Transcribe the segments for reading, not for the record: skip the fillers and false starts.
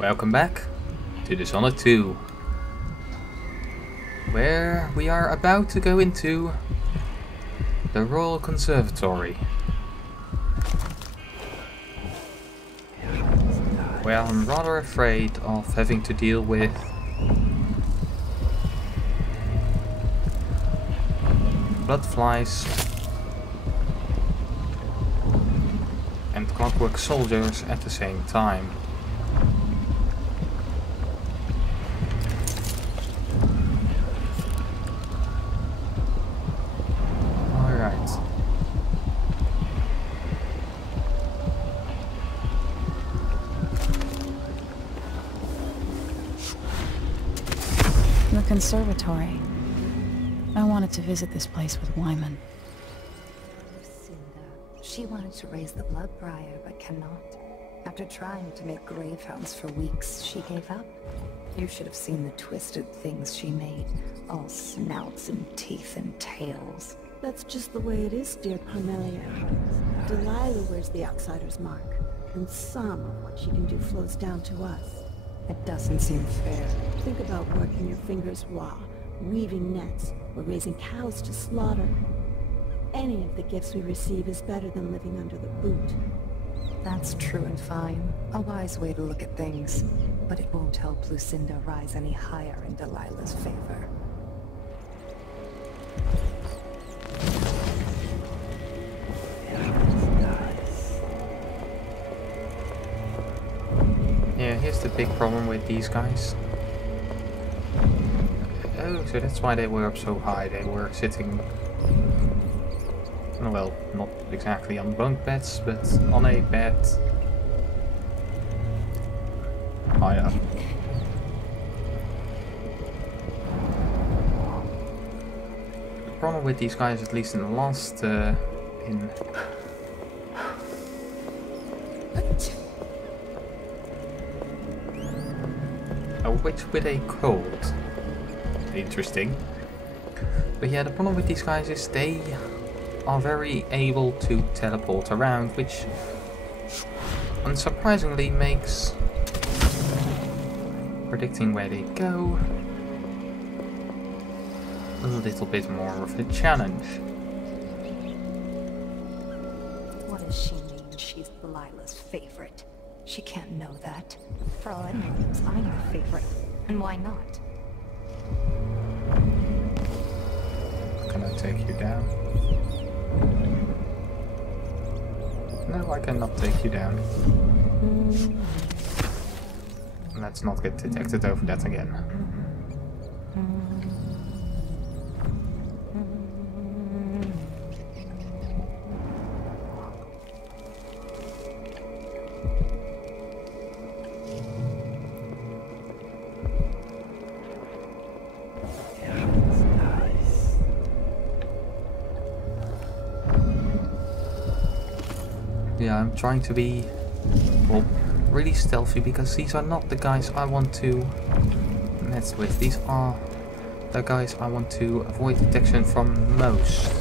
Welcome back to Dishonored 2, where we are about to go into the Royal Conservatory. Well, I'm rather afraid of having to deal with blood flies and clockwork soldiers at the same time. The conservatory. I wanted to visit this place with Wyman. Lucinda. She wanted to raise the blood briar, but cannot. After trying to make greyhounds for weeks, she gave up. You should have seen the twisted things she made. All snouts and teeth and tails. That's just the way it is, dear Parmelia. Delilah wears the outsider's mark, and some of what she can do flows down to us. It doesn't seem fair. Think about working your fingers raw, weaving nets, or raising cows to slaughter. Any of the gifts we receive is better than living under the boot. That's true and fine. A wise way to look at things. But it won't help Lucinda rise any higher in Delilah's favor. Yeah, here's the big problem with these guys. Oh, so that's why they were up so high. They were sitting, well, not exactly on bunk beds, but on a bed high up. The problem with these guys, at least in the last, a witch with a cold. Interesting. But yeah, the problem with these guys is they are very able to teleport around, which unsurprisingly makes predicting where they go a little bit more of a challenge. What does she mean she's Delilah's favorite? She can't know that. For all anyone knows, I'm her favorite. And why not? Can I take you down? No, I cannot take you down. Let's not get detected over that again. Yeah, I'm trying to be, well, really stealthy, because these are not the guys I want to mess with. These are the guys I want to avoid detection from most.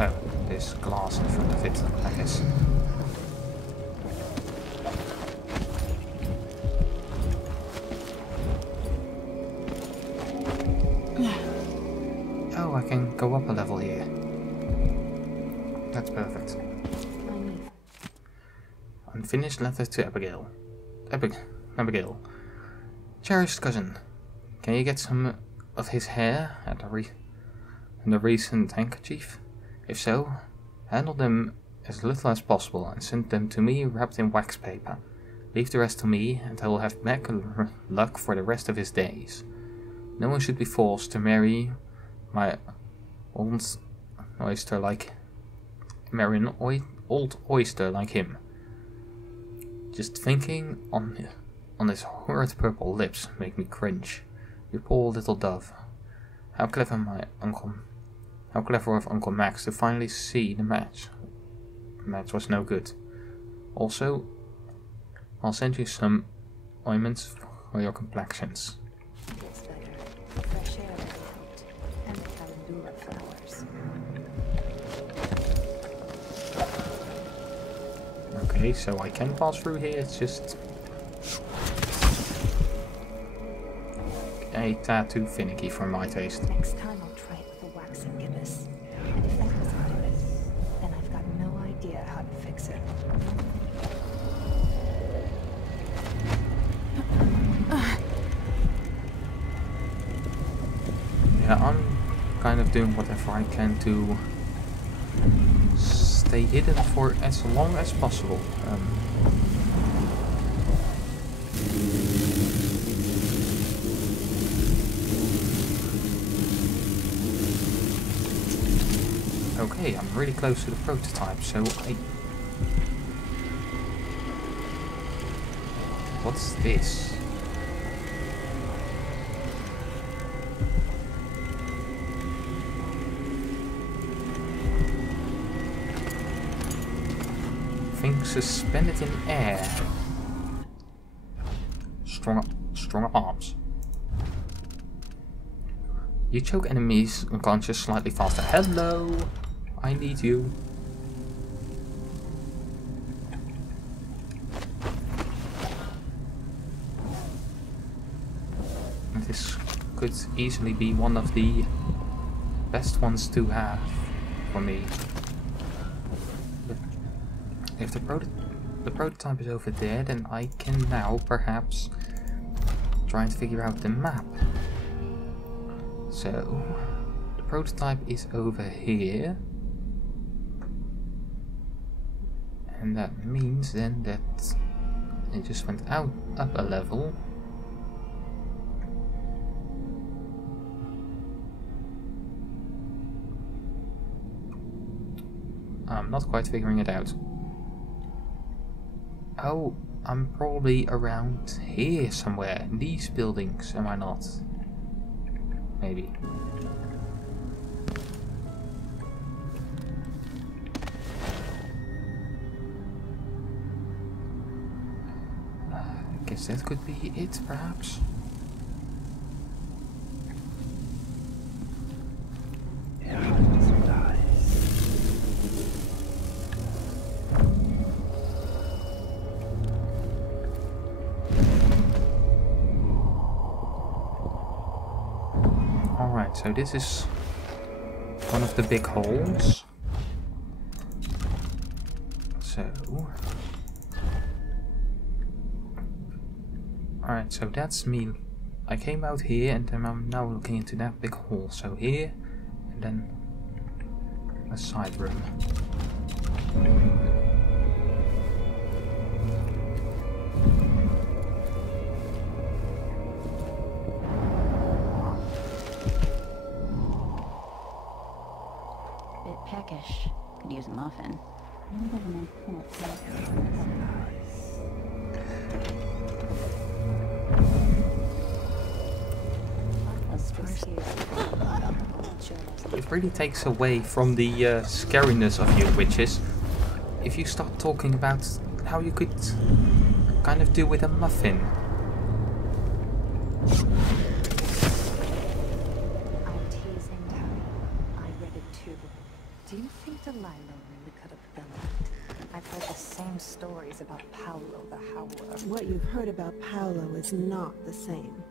Oh, there's glass in front of it, I guess. Oh, I can go up a level here. That's perfect. Unfinished letter to Abigail. Abigail. Cherished cousin, can you get some of his hair and the recent handkerchief? If so, handle them as little as possible and send them to me wrapped in wax paper. Leave the rest to me, and I will have back luck for the rest of his days. No one should be forced to marry my old oyster like him. Just thinking on his horrid purple lips make me cringe. You poor little dove. How clever of Uncle Max to finally see the match. The match was no good. Also, I'll send you some ointments for your complexions. Feels better. Fresh air will help. And the calendula flowers. Okay, so I can pass through here, it's just a tad too finicky for my taste. Next time I'll try it with a waxing gibbous. And if that doesn't do it, then I've got no idea how to fix it. Yeah, I'm kind of doing whatever I can to stay hidden for as long as possible. Okay, I'm really close to the prototype, so what's this? Things suspended in air. Strong arms. You choke enemies unconscious slightly faster. Hello! I need you. This could easily be one of the best ones to have for me. If the prototype is over there, then I can now perhaps try and figure out the map. So, the prototype is over here. And that means then that it just went up a level. I'm not quite figuring it out. Oh, I'm probably around here somewhere, in these buildings, am I not? Maybe. I guess that could be it, perhaps. Alright, so this is one of the big holes. So... Alright, so that's me. I came out here and then I'm now looking into that big hole. So here, and then a side room. Bit peckish. Could use a muffin. It really takes away from the scariness of you witches if you start talking about how you could kind of do with a muffin. I'm teasing, Harry. I read it too. Do you think Delilah really could have done that? I've heard the same stories about Paolo the Howler. What you've heard about Paolo is not the same.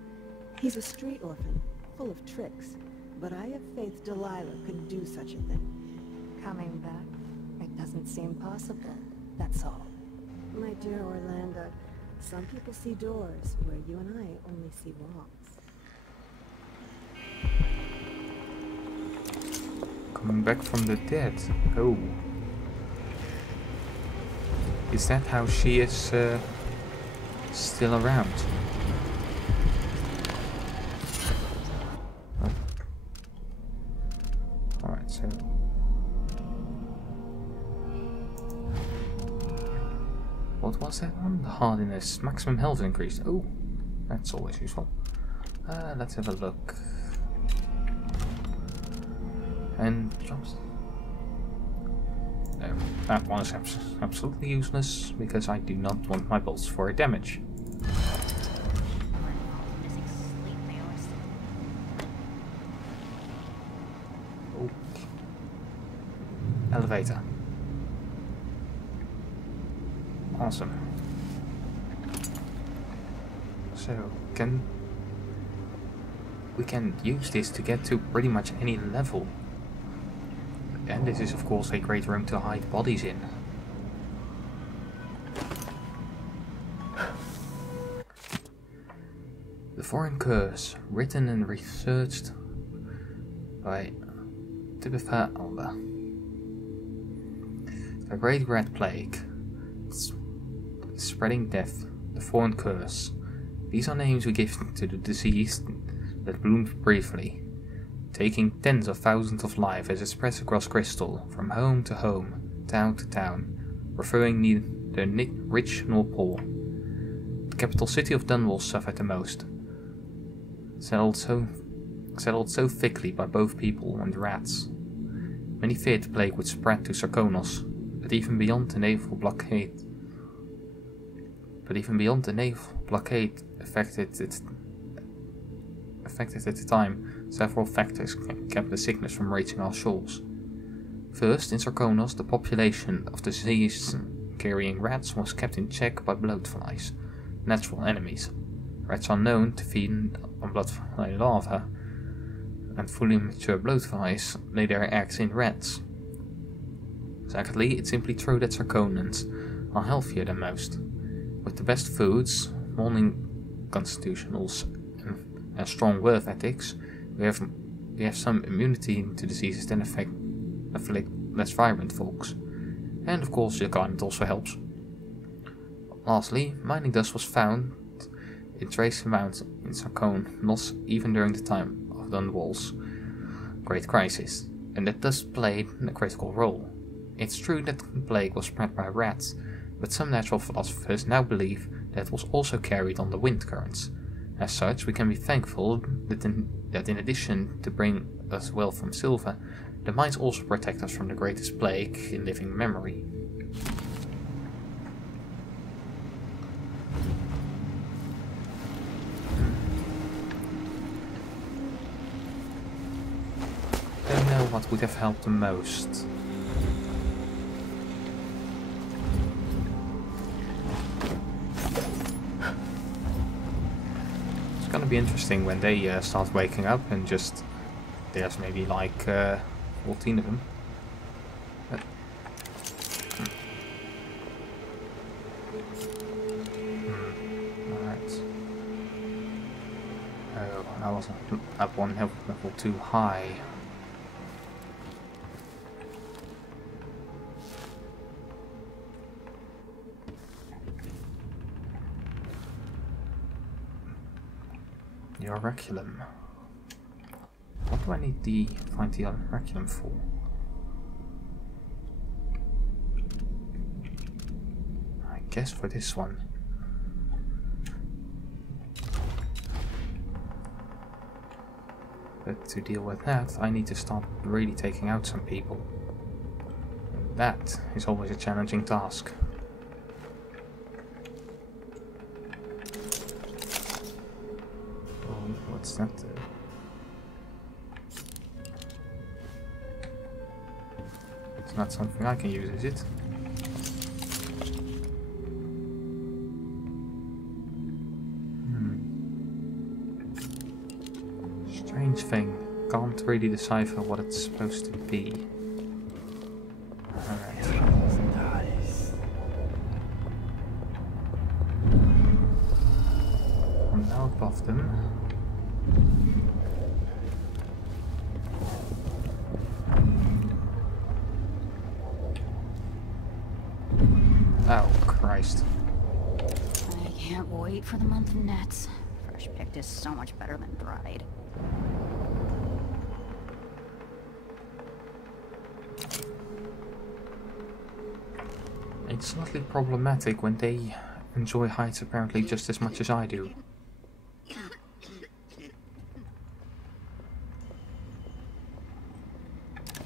He's a street orphan, full of tricks. But I have faith Delilah could do such a thing. Coming back? It doesn't seem possible. That's all. My dear Orlando, some people see doors where you and I only see walls. Coming back from the dead. Oh. Is that how she is still around? Oh. Alright, so... What was that one? The hardiness. Maximum health increased. Oh, that's always useful. Let's have a look. And jumps. No, that one is absolutely useless because I do not want my bolts for damage. Oh. Awesome. So, we can use this to get to pretty much any level. And this is of course a great room to hide bodies in. The Foreign Curse, written and researched by Tibetha Alba. The Great Rat Plague, spreading death, the Foreign Curse. These are names we give to the disease that bloomed briefly, taking tens of thousands of lives as it spreads across Crystal, from home to home, town to town, referring neither rich nor poor. The capital city of Dunwall suffered the most, settled so thickly by both people and rats. Many feared the plague would spread to Sarkonos, but even beyond the naval blockade affected at the time, several factors kept the sickness from reaching our shores. First, in Sarkonos, the population of disease-carrying rats was kept in check by bloatflies, natural enemies. Rats are known to feed on bloatfly larvae, and fully mature bloatflies lay their eggs in rats. Secondly, it's simply true that Sarkonans are healthier than most. With the best foods, morning constitutionals, and strong work ethics, we have some immunity to diseases that afflict less vibrant folks. And of course the climate also helps. Lastly, mining dust was found in trace amounts in Sarkonos even during the time of Dunwall's Great Crisis, and that dust played a critical role. It's true that the plague was spread by rats, but some natural philosophers now believe that it was also carried on the wind currents. As such, we can be thankful that in addition to bring us wealth from silver, the mines also protect us from the greatest plague in living memory. Don't know what would have helped the most. It's gonna be interesting when they start waking up and just there's maybe like 14 of them. Alright. Oh, I was up one level too high. The Oraculum. What do I need to find the Oraculum for? I guess for this one. But to deal with that, I need to start really taking out some people. And that is always a challenging task. What's that? It's not something I can use, is it? Strange thing. Can't really decipher what it's supposed to be. Alright. I'm now above them. Oh, Christ. I can't wait for the month of nets. Fresh picked is so much better than dried. It's slightly problematic when they enjoy heights apparently just as much as I do.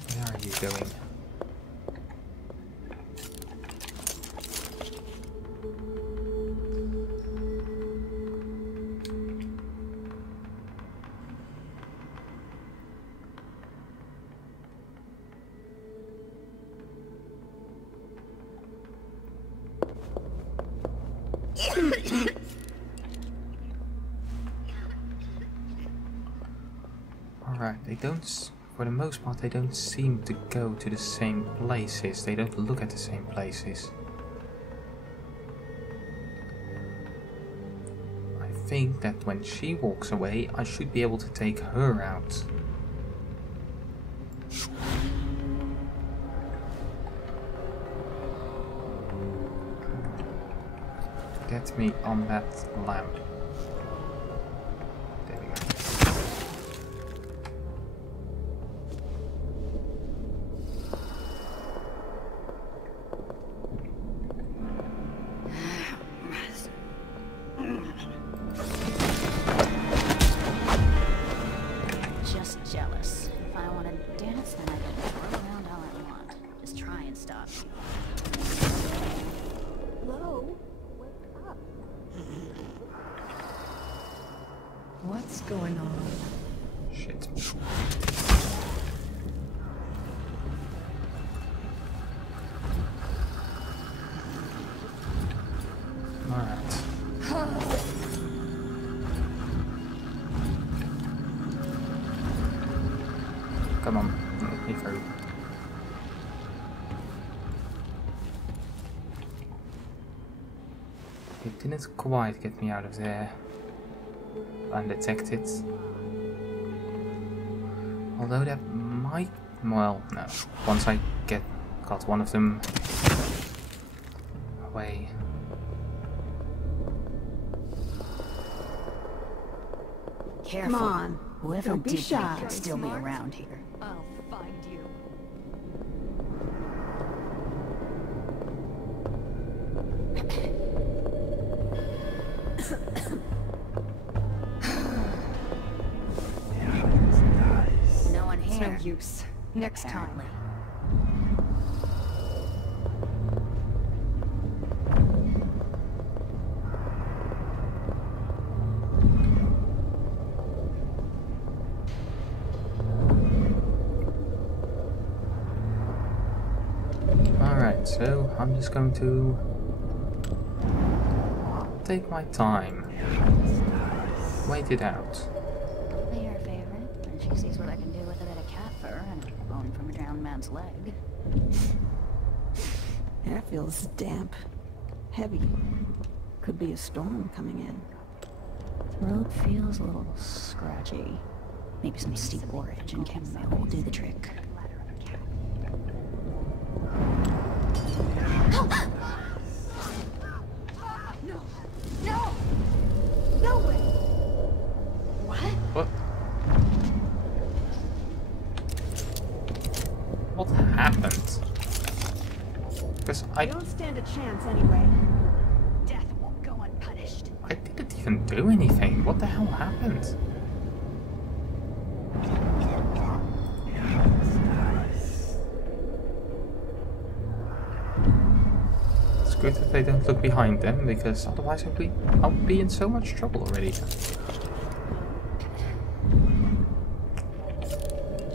Where are you going? Alright, they don't, for the most part, they don't seem to go to the same places. They don't look at the same places. I think that when she walks away, I should be able to take her out. Get me on that lamp. There we go. Just jealous. If I want to dance, then I can throw around all I want. Just try and stop you. Hello? Wake up. What's going on? Shit. Alright. Come on, let me through. It didn't quite get me out of there undetected. Although that might, well, no. Once I got one of them away. Careful. Come on. Whoever Don't be did shy. that could still be around here. I'll find you. No one It's here. no use. Next time. Apparently. Alright, so I'm just going to take my time. Wait it out. Your favorite, and she sees what I can do with a bit of cat fur and a bone from a drowned man's leg. Air feels damp. Heavy. Could be a storm coming in. Road feels a little scratchy. Maybe some steep borage and chamomile will do the trick. No! No! No way! What? What happened? Because You don't stand a chance anyway. Death won't go unpunished. I didn't even do anything. What the hell happened? It's good that they don't look behind them, because otherwise I'll be in so much trouble already.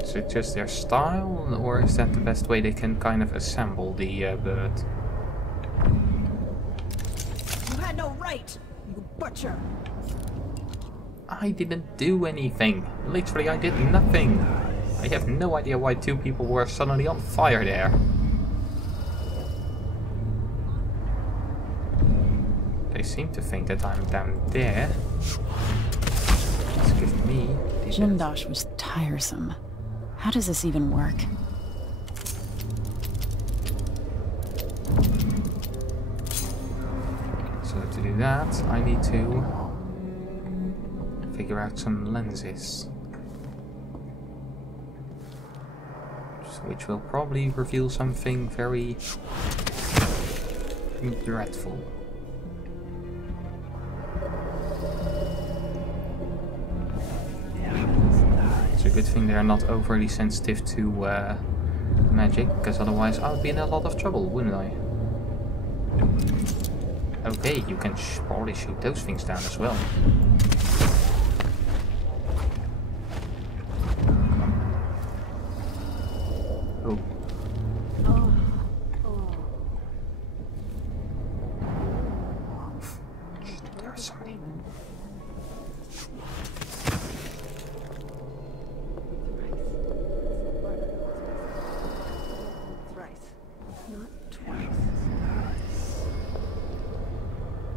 Is it just their style, or is that the best way they can kind of assemble the bird? You had no right, you butcher. I didn't do anything. Literally, I did nothing. I have no idea why two people were suddenly on fire there. They seem to think that I'm down there. Let's give me the Jindosh was tiresome. How does this even work? So to do that, I need to figure out some lenses. Which will probably reveal something very dreadful. It's a good thing they're not overly sensitive to magic, because otherwise I would be in a lot of trouble, wouldn't I? Okay, you can probably shoot those things down as well. Oh. are so many. Thrice, not twice.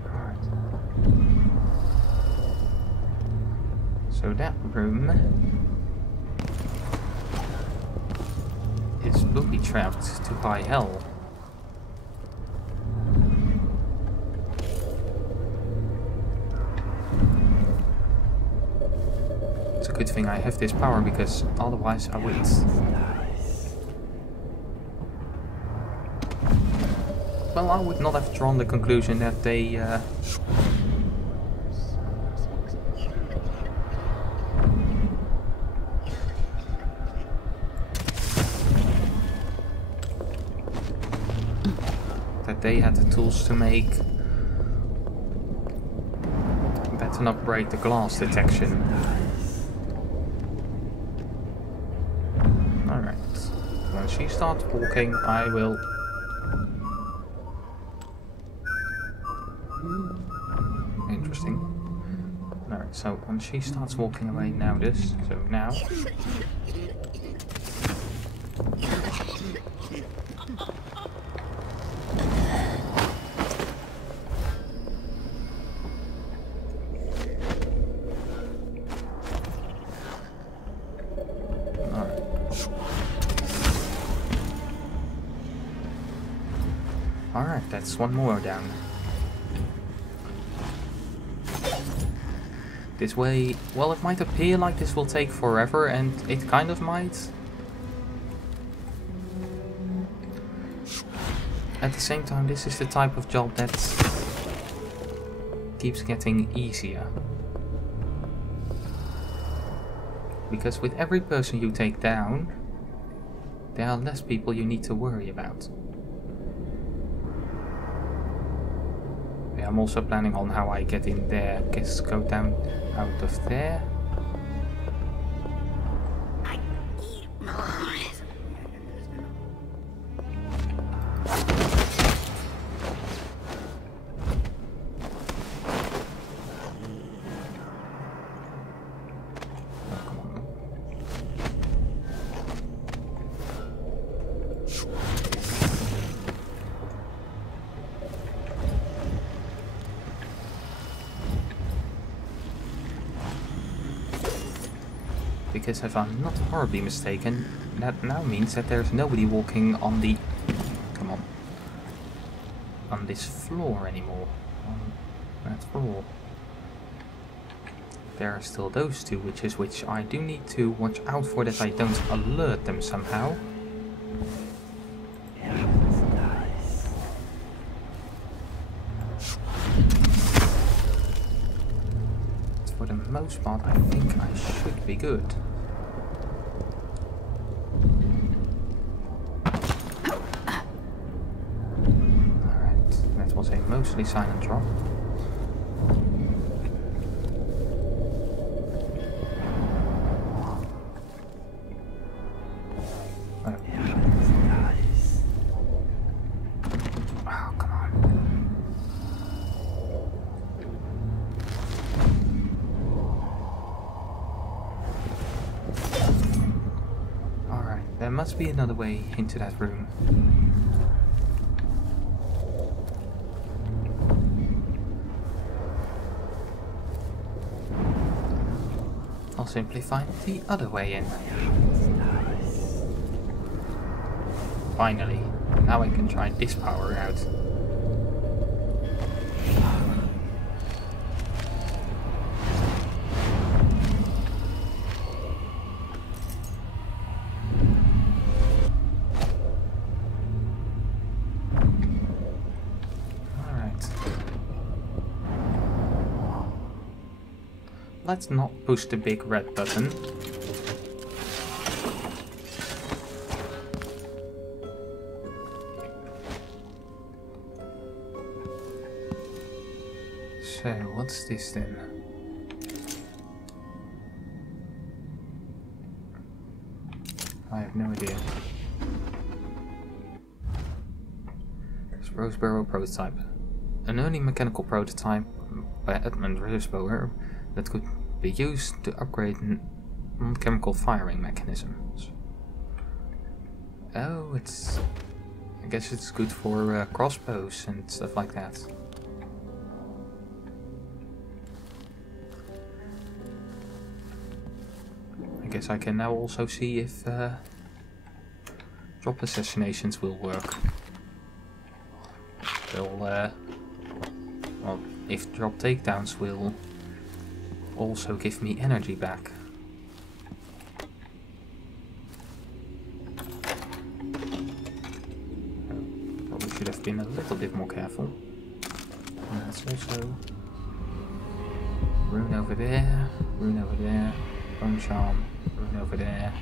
Alright. So that room is booby-trapped to high hell. It's a good thing I have this power, because otherwise I would... Well, I would not have drawn the conclusion that they... that they had the tools to make... Better not break the glass detection. Alright. When she starts walking, I will... Interesting. Alright, so when she starts walking away, now this. So now... Alright, that's one more down. This way, well, it might appear like this will take forever, and it kind of might. At the same time, this is the type of job that keeps getting easier. Because with every person you take down, there are less people you need to worry about. I'm also planning on how I get in there. Guess go down out of there. Because if I'm not horribly mistaken, that now means that there's nobody walking on the... Come on. On this floor anymore. On that floor. There are still those two witches, which I do need to watch out for that I don't alert them somehow. For the most part, I think I should be good. Alright, that was a mostly silent drop. Oh, come on. There must be another way into that room. I'll simply find the other way in. Finally, now I can try this power out. Let's not push the big red button. So, what's this then? I have no idea. It's Roseboro prototype. an early mechanical prototype by Edmund Risboer that could be used to upgrade non-chemical firing mechanisms. Oh, it's... I guess it's good for crossbows and stuff like that. I guess I can now also see if drop assassinations will work. Well, if drop takedowns will also give me energy back. Probably should have been a little bit more careful. And that's also rune over there, rune over there, bone charm, rune over there,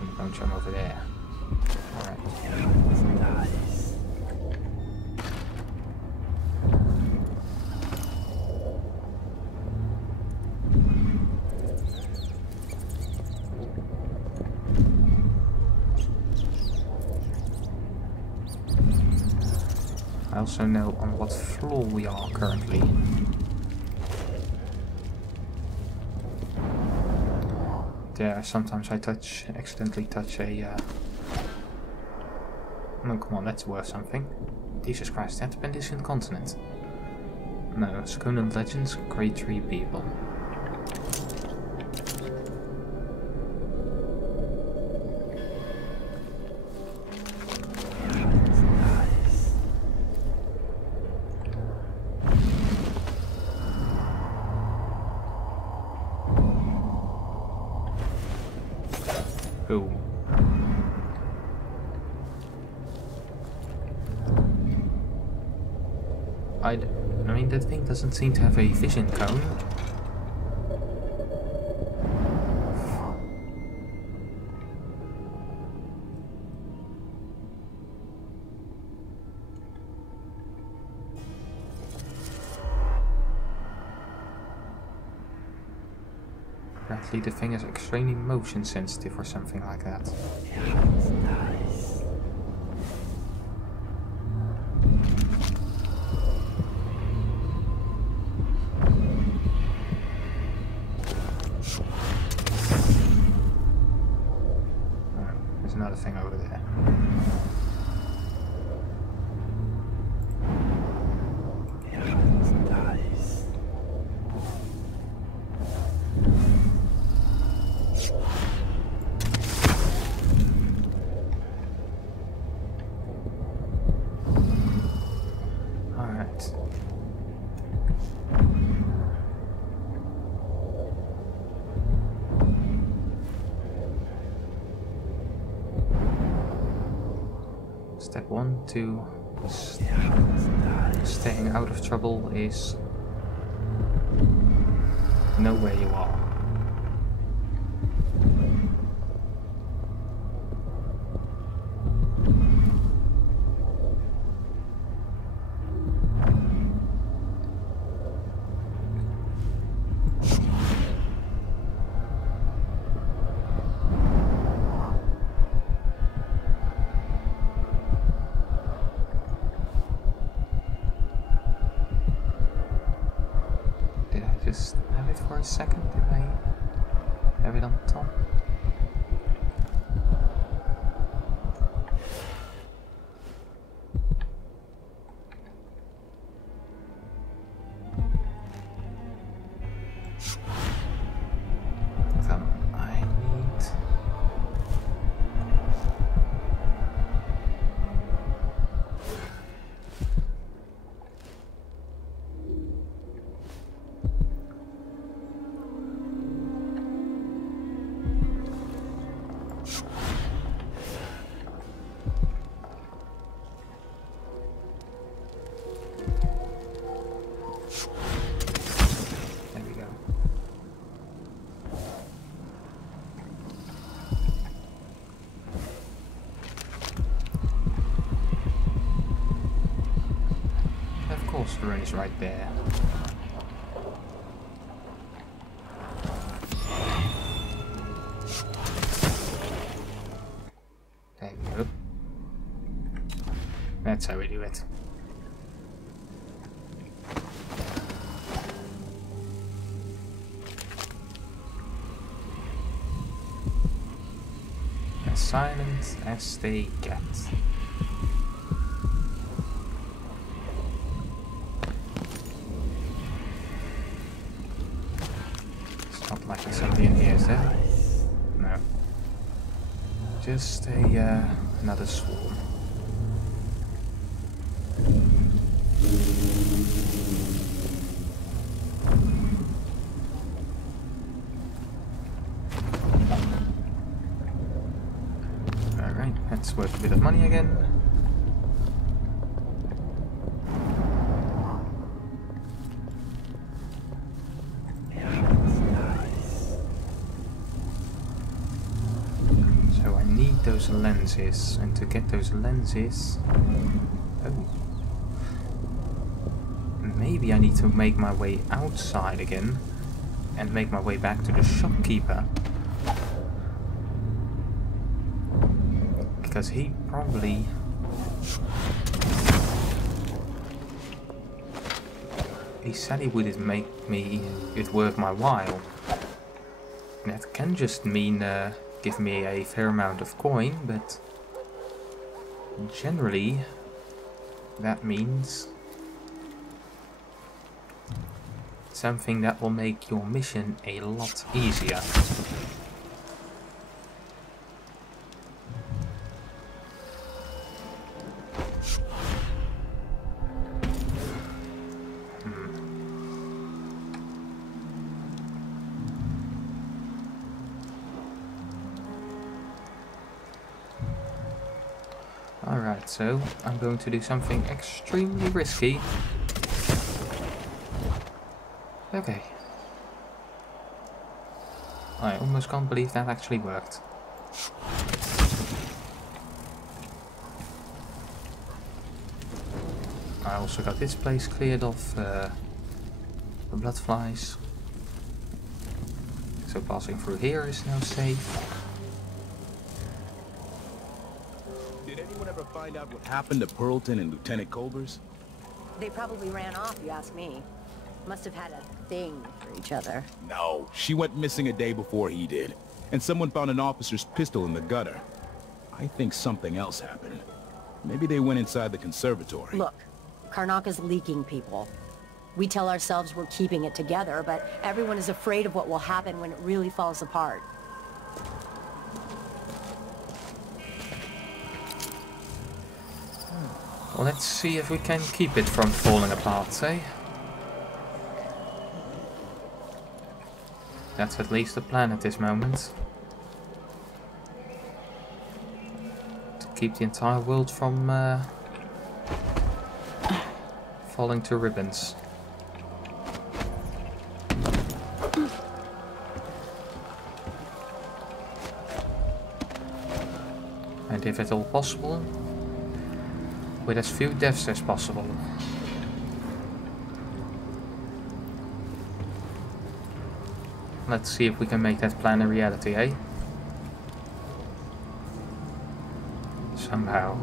and bone charm over there. Alright. I also know on what floor we are currently. There, sometimes I accidentally touch a... Oh, come on, that's worth something. Jesus Christ, that's Benediction Continent. No, Skonan Legends, Grade 3 people. Oh. I mean, that thing doesn't seem to have a vision cone. Apparently the thing is extremely motion sensitive or something like that. There's another thing over there. Step 1 to staying out of trouble is know where you are. Just have it for a second. Did I have it on top? I need... The rune is right there. There we go. That's how we do it. silent as they get. It's not like there's somebody in here, is there? No. Just a another swarm. Alright, that's worth a bit of money again. So I need those lenses, and to get those lenses... Oh. Maybe I need to make my way outside again and make my way back to the shopkeeper. Because he probably... He said he would make me it worth my while. And that can just mean give me a fair amount of coin, but generally that means something that will make your mission a lot easier. Alright, so I'm going to do something extremely risky. Okay. I almost can't believe that actually worked. I also got this place cleared of the blood flies. So passing through here is now safe. Did anyone ever find out what happened to Pearlton and Lieutenant Culbers? They probably ran off, you ask me. Must have had a thing for each other. No, she went missing a day before he did. And someone found an officer's pistol in the gutter. I think something else happened. Maybe they went inside the conservatory. Look, Karnaka's leaking people. We tell ourselves we're keeping it together, but everyone is afraid of what will happen when it really falls apart. Well, let's see if we can keep it from falling apart, eh? That's at least the plan at this moment. To keep the entire world from falling to ribbons. And if at all possible, with as few deaths as possible. Let's see if we can make that plan a reality, eh? Somehow.